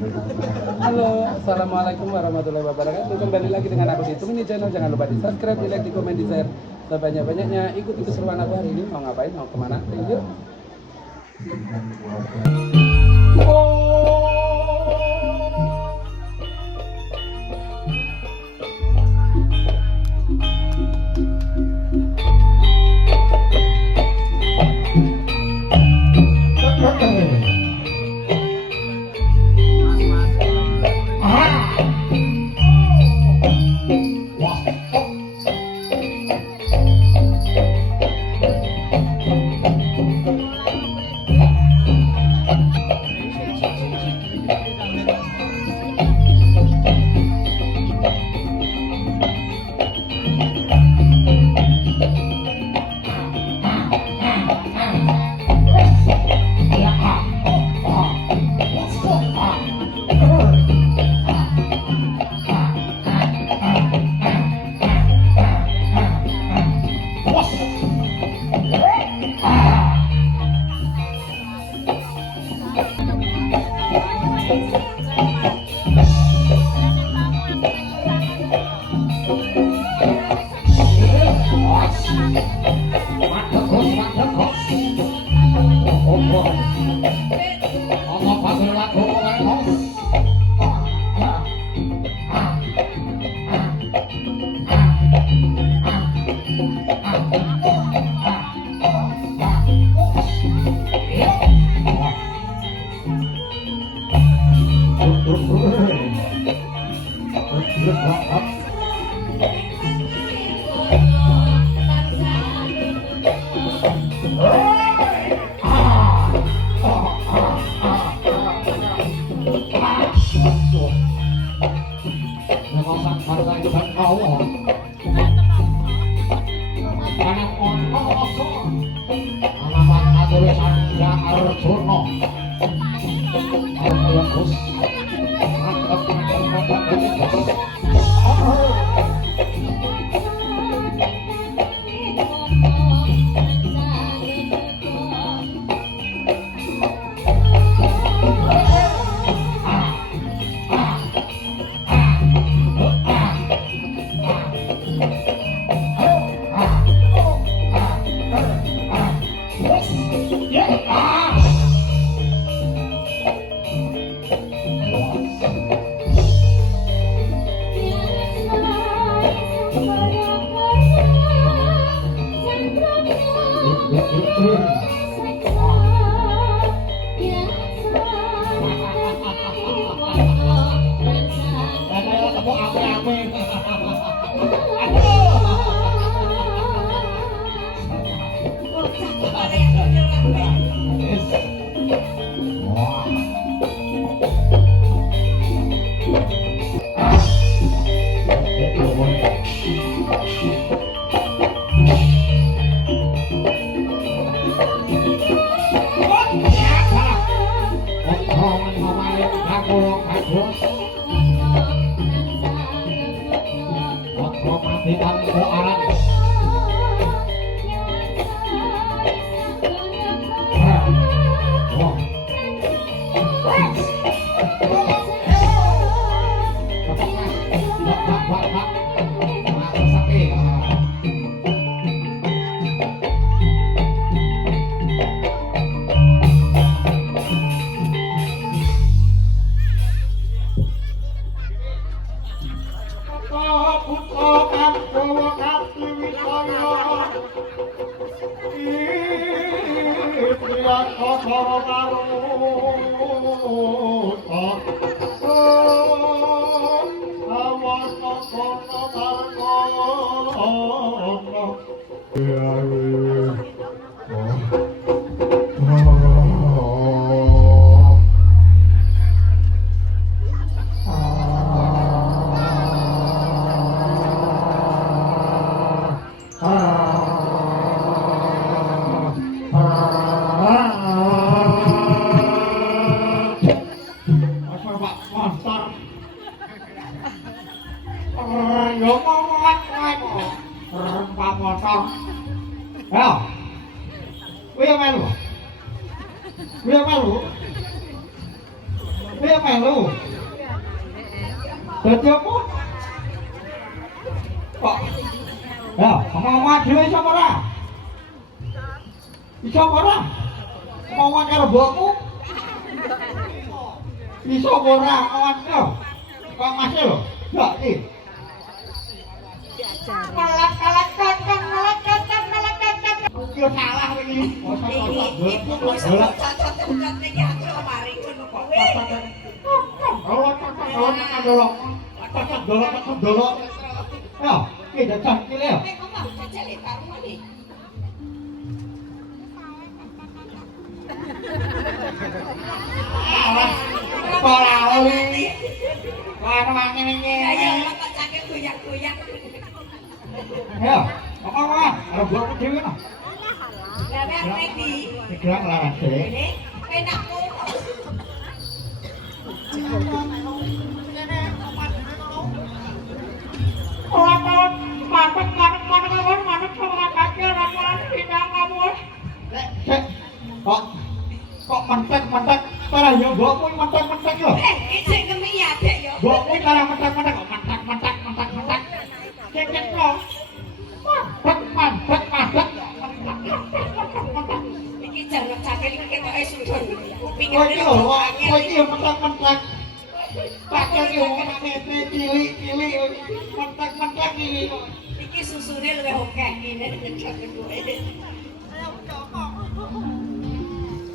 Halo, assalamualaikum warahmatullahi wabarakatuh. Kembali lagi dengan aku di Tumini Channel. Jangan lupa di subscribe, di like, di komen, di share sebanyak-banyaknya. Ikuti keseruan aku hari ini. Mau ngapain? Mau kemana? Yuk. Dia melu. Dadi apa? Kok? Ya, ngomong dhewe iso ora? Iso ora? Ngomong karo mbokmu? Iso ora ngomong karo? Kok masih lho? Ya iki. Yo salah iki. Ibu bisa cacat ugat iki aku mari ngono kowe. Dolok. Ya, iki jajah iki lho. Nek kok mau jajal e karo iki. Ora oli. Warna ngene Ayo iki. kok cake goyang-goyang. Ya, ngomong karo mbokmu dhewe no. Lah nek ready. Gerak laras e. Ini penakmu. Kok mentek-mentek para yo mbokmu mentek-mentek lho. Iki kemi ya dek yo. Mbokmu cara mentek-mentek kok mentek-mentek. Cek kok. Mantek. Iki jarno cake iki ketoke sudon. Kupinge Kok iki lho, kok iki yo mentek-mentek. Pakai yo mete cilik-cilik mentek-mentek iki. Iki susune luwih akeh ngene nek kedue.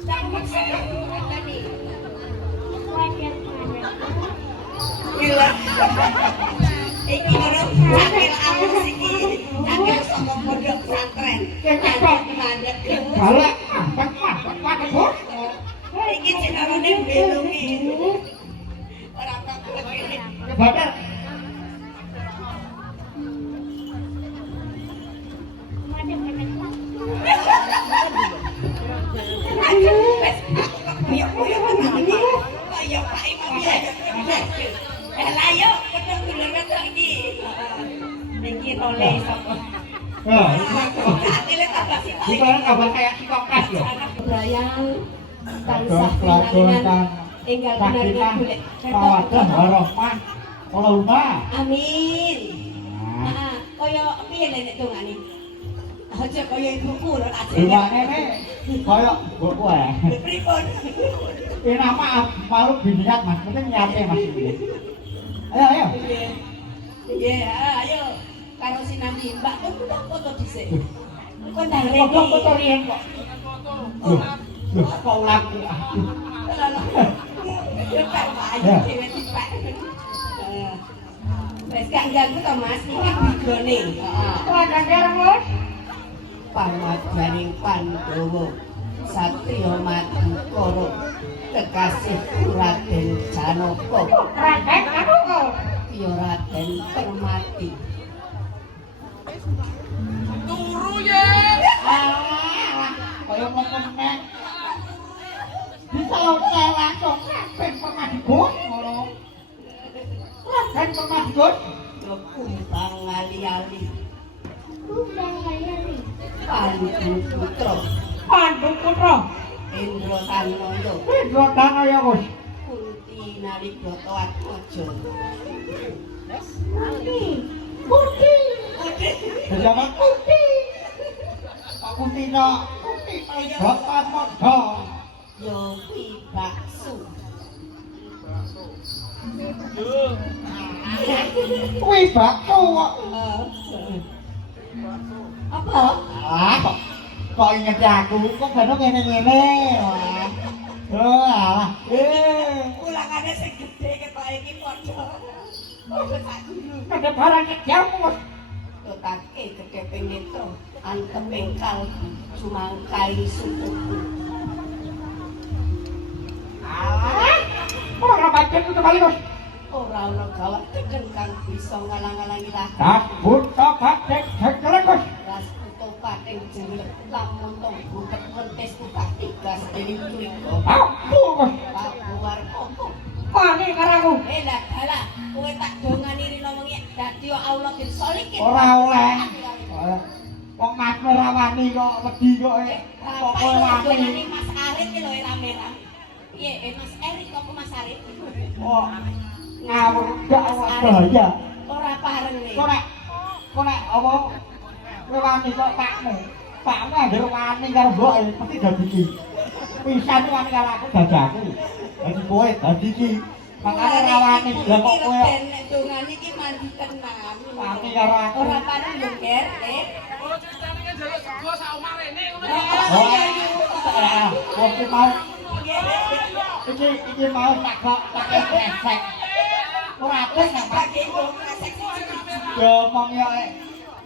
Tak maksa ngene. Gila. Iki ora cakil alus iki. Cakil saka pondok pesantren. Cakil mandek. Galak, mantek. Iki jenenge belungi. Ora kok kene. Badar. Ayo tenan iki. Kaya Pak Imam ya. Lah yo ketemu dulur wedok iki. Niki tole sapa. Ya, Cakile tambah sitok. bukan kabar kayak si kongkas loh. Brayang Tansah pelajaran enggal sakitan pinangan kawasan warahmah Allahumma. Amin. Kaya piye nek dongane? Aja kaya ibuku lho tak Gimana nih? Kayak buku ya. Pripun? Ini nama malu biniat mas, penting nyate mas ini. Ayo. Iya, ayo. Karo sinambi Mbak kok udah foto dhisik. Kok ndare Kok foto riyen kok. Loh, kok laku. Ya Pak, ayo dhewe dipek. Wes gak ganggu to Mas, iki bidone. Heeh. Kadang-kadang mas. Pamadyaning Pandhawa Satriya Madukara kekasih Raden Janaka Raden Janaka. ya Raden Permati Turu ya. Kaya ngomong nek. Bisa loncat langsung Raden Permati Gus ngono. Raden Permati Gus. ya kumbang ali-ali Pandu Putra Indra Tanaya Indra Tanaya Gus. Kunti Nalibata Atmaja Kunti. Pejabat Kunti. Pak Kunti nak. Kunti Nalibata Atmaja. ya Pi Baksu Kuwi bakso kok. apa? Kok inget aku, kok baru ngene-ngene. Wah. Ulangane sing gedhe ketok iki padha. Ada barang jamu. Totake gedhe pengetro, anteping kalbu, sumangkai sukuku. Ora baca itu kali Bos. Ora ana gawak teken kang bisa ngalang-alangi laku. Takut tak cek Bos. Ras puto pating jelek lamun tong butek mentes utak tigas dening tuiko. Aku Bos. Pak Buar Koko. Mani karaku. Lah dalah kowe tak dongani rino wengi dadi Allah den solikin. Ora oleh. Wong Mas rawani kok wedi kok Pokoke dongani Mas Arit ki lho rame-rame. Piye Mas Erik kok Mas Arit? Oh, ngawur gak bahaya. Ora pareng nih. Kok nek apa wani kok pakmu anggere wani karo mboke mesti dadi iki. Pisan wani karo aku dadaku. Dadi kowe dadi iki. Makane rawani lha kok kowe nek dongane iki mandi tenan. wani karo aku. Ora pareng yo, Ger. Oh, ceritane kan jaluk sego sak omah rene ngono. Oh, iki mau iki mau tak kok pakai kresek. Ora apes nang pakai kresek. yo omong yo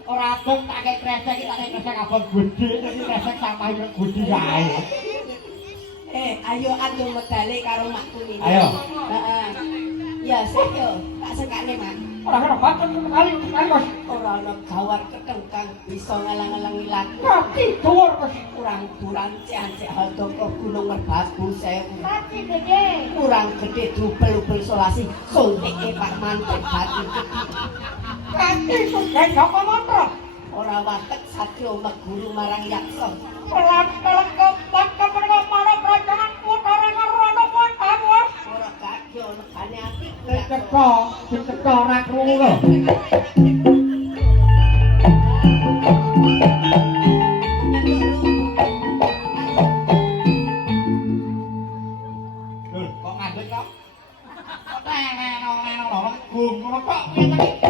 ora adem tak kek kresek iki tak kek kresek abang gedhe iki kresek sampai gedhe kae. Ayo adu medale karo makku iki. Ayo. Heeh. Ya sik yo, tak sekane Mak. Ora kena bakat kali Mas. Ora ana gawar keteng kang bisa ngalang-alang ilang. Kaki dhuwur Mas. Kurang bulan cek Haldoko Gunung Merbabu 1000. Kaki gede. Kurang gede dubel-ubel solasi suntike Pak Mantep batu. Kaki sugeng apa mantra? Ora watek satrio meguru marang yaksa. Pelan-pelan kepak menika marang kerajaan utara ngarono kotamu. Ora kagyo legane ati. Dicekok ora krungu lho. Lho, kok ngandut kok? Neno gum ngono kok ngene iki.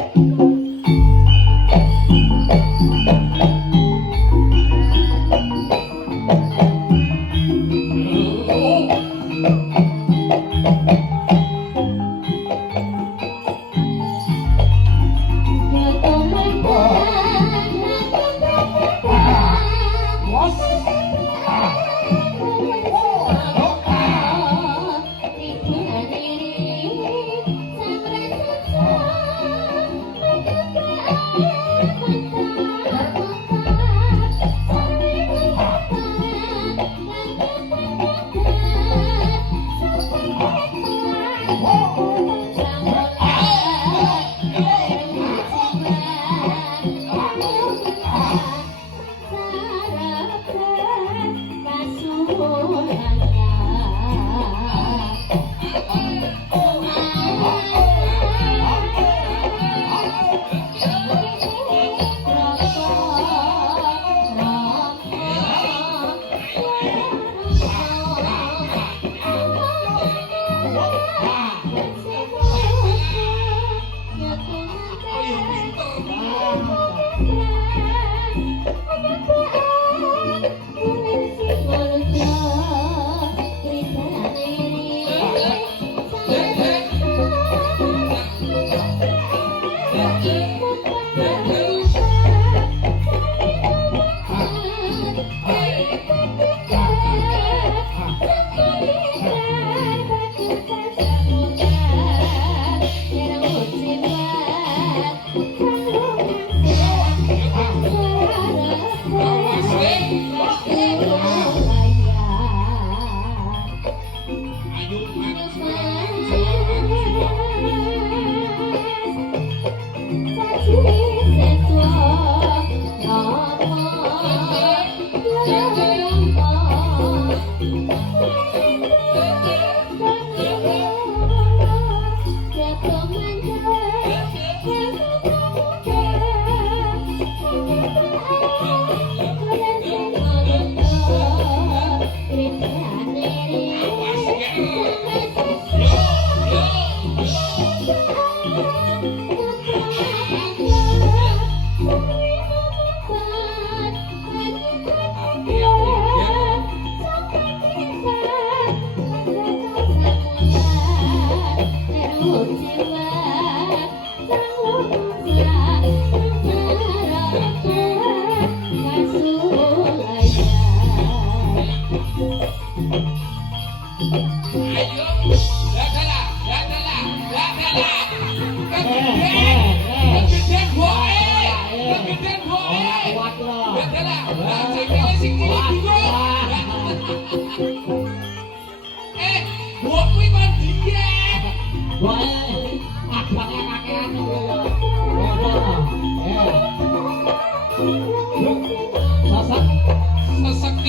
Sesek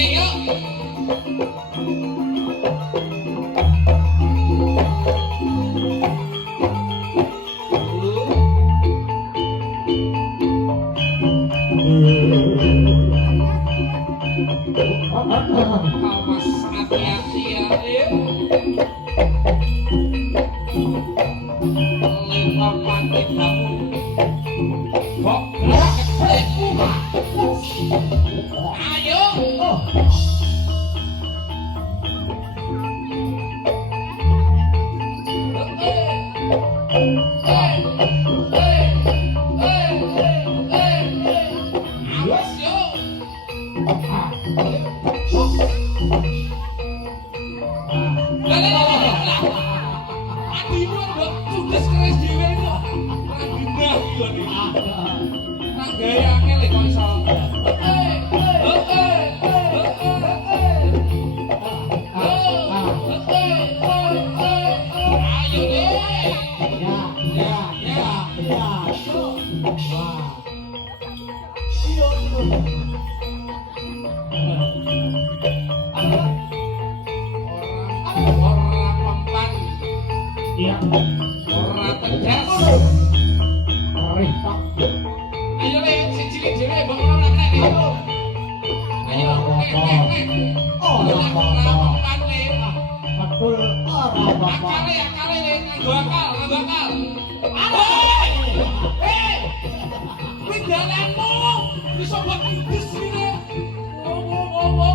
Rabimu kok tugas keras dhewe kok. Rabinah iki lho. Nang gaya angel kok iso. Ayo deh. Orang mempan, orang tegas. Ayo le, si cilik dhewe bangun ora kena iki. Ayo, orang mempan le. Akale le, nganggo akal. Kuwi dalanmu. Bisa buat kudus ini. Ngopo.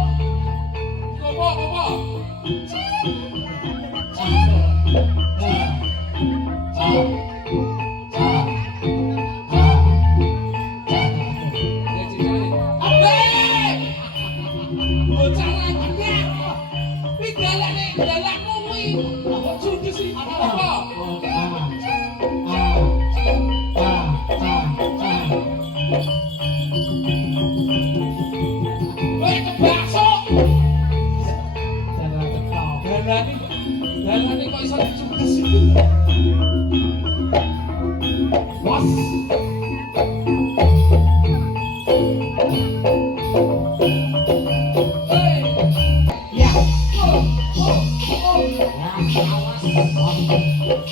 Dalane kok iso dicudes iki. Bos.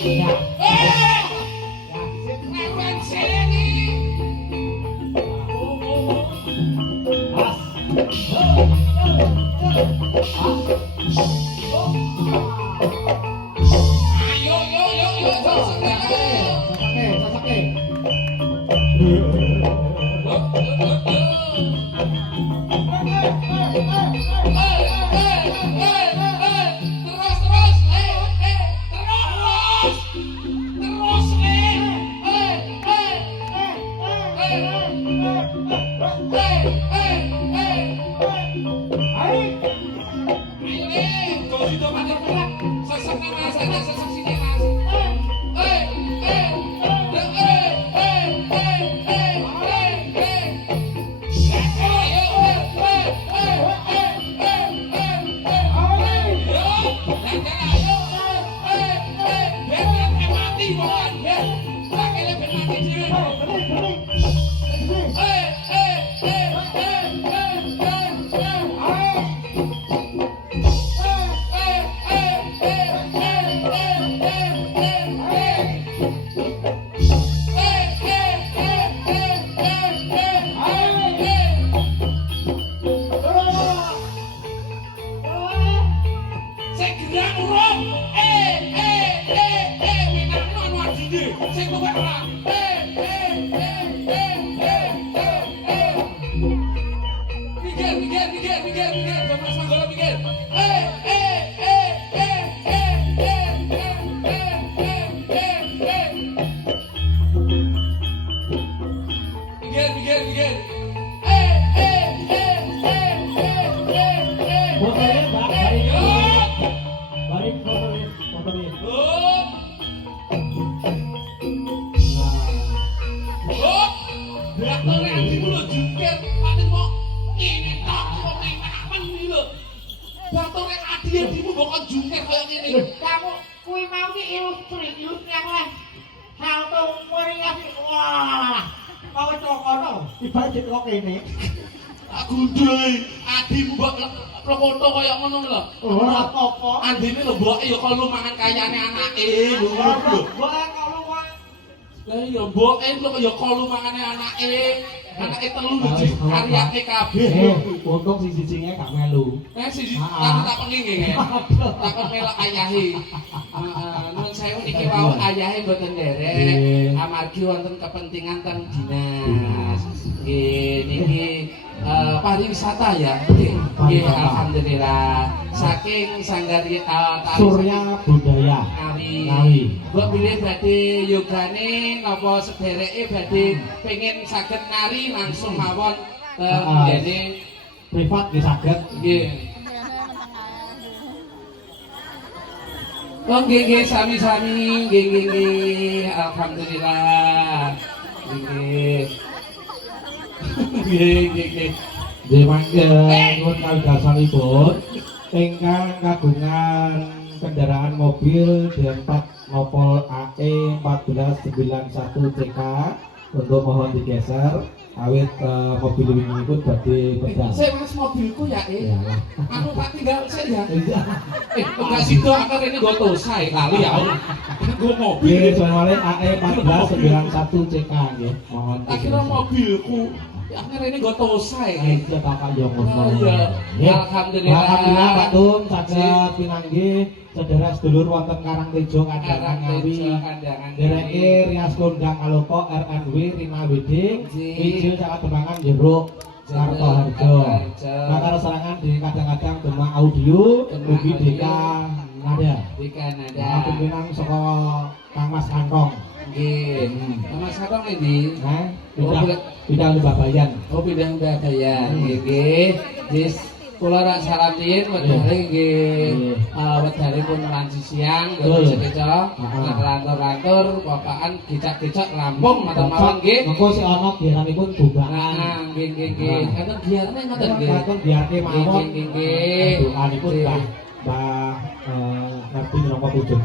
Ya. Ya kalau mangan kayane anake lho. Lah iya mboke kok ya kalau mangane anake. Anake telu lho karyake kabeh. Untung sing sijine gak melu. Siji tak pengen nggih. Takon melok ayahe. Nun sewu niki wau ayahe mboten nderek amargi wonten kepentingan teng dinas. Nggih niki pariwisata ya. Nggih alhamdulillah. Saking sanggari Surya Budaya Ngawi. Mbok bilih badhe yogane napa sedereke badhe pengen saged nari langsung mawon dene privat nggih saged. Nggih. Oh nggih sami-sami nggih. Alhamdulillah. Nggih. Nggih. Nggih mangke nuwun kawigasanipun ingkang kagungan kendaraan mobil D4 Nopol AE 1491 CK untuk mohon digeser awit mobil ini pun badhe pedal. Saya mas mobilku ya Iyalah. anu Pak tinggal saya ya. Iya. Enggak situ akar ini gue tosai kali ya. Gue mobil. Nggih soalnya AE 1491 CK nggih. Mohon Akhirnya mobilku. Akhirnya ini gue tosai. Iya Bapak yo ngono. Oh iya. Alhamdulillah. Alhamdulillah Pak Tum saged pinanggih sedherek sedulur wonten Karangtejo Kandangan Ngawi. Dereke rias kondang kaloko RNW Rina Weding Wijil Caka Tembangan Jeruk Karto Harjo. Nah karo serangan di kadang-kadang Demak Audio ugi Deka Nada. Di Kanada. Aku pinang saka Kang Mas Kantong. Nggih. Mas Satong ini. Nah, pindah Babayan. Oh pindah Babayan. Nggih. Wis kula rak salamin wedare nggih. Wedare pun lanci siang boten sekeca. Nek lantur-lantur pokokan gicak-gicak lampung mata mawon nggih. Mengko sik ana giaranipun bubakan. Nah, nggih. Enten giarane ngoten nggih. Kakon biarke mawon. Nggih. Doanipun Mbah ngerti menapa tujuan.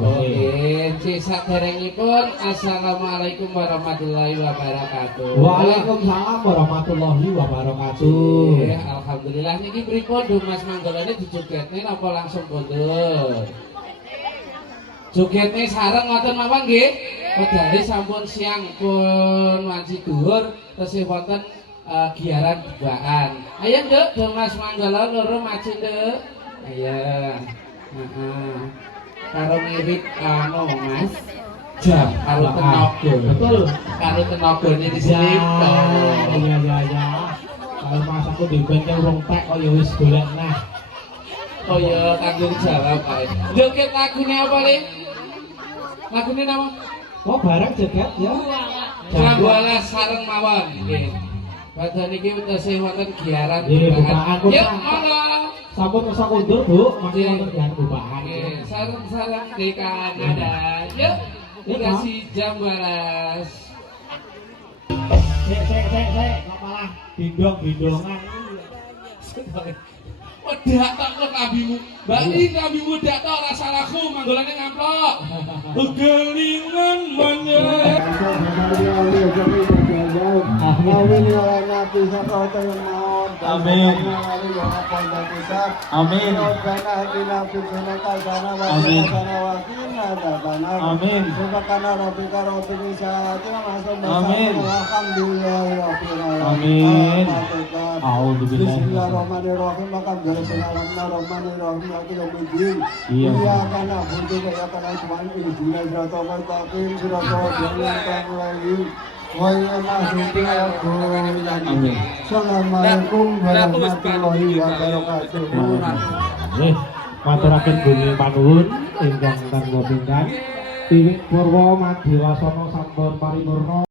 Oke, saderengipun assalamualaikum warahmatullahi wabarakatuh. Waalaikumsalam warahmatullahi wabarakatuh. Alhamdulillah niki pripun Duh Mas Manggolane dijogetne napa langsung kondur? Jogetne sareng ngoten mawon nggih. Wedare sampun siang pun wanci dhuwur tesih wonten giaran bukaan. Ayo Nduk, Duh Mas Manggala loro maju Nduk. Iya. Karo ngirit anu Mas. Jam karo tenaga. Betul. Karo tenagane di sini. Iya. Kalau Mas aku di bengkel urung tek kok ya wis golek nah. Oh ya kanggo jawab ae. Joget lagune apa, Le? Lagune napa? Kok bareng jeget ya? Jambola sareng mawon. Nggih. Badan iki tesih wonten giaran bukaan. Yuk, monggo. Sampun masa kundur, Bu. Masih wonten giaran bukaan. Sareng-sareng di Kanada. Yuk, dikasih jam balas. Sek, kok malah bindong-bindongan. Wedak tok kok kabimu. Mbak ini kabimu dak tok ora salahku manggolane ngamplok. Gelingan menyerep. Amin. Amin. Amin. Amin. Bismillahirrahmanirrahim. Bismillahirrahmanirrahim. Iya karena untuk ya karena cuma ini dunia jatuh mustaqim Assalamualaikum warahmatullahi wabarakatuh. Maturaken bumi panuwun ingkang kanggo pinggan Tiwik Purwa Madewasana sampun paripurna.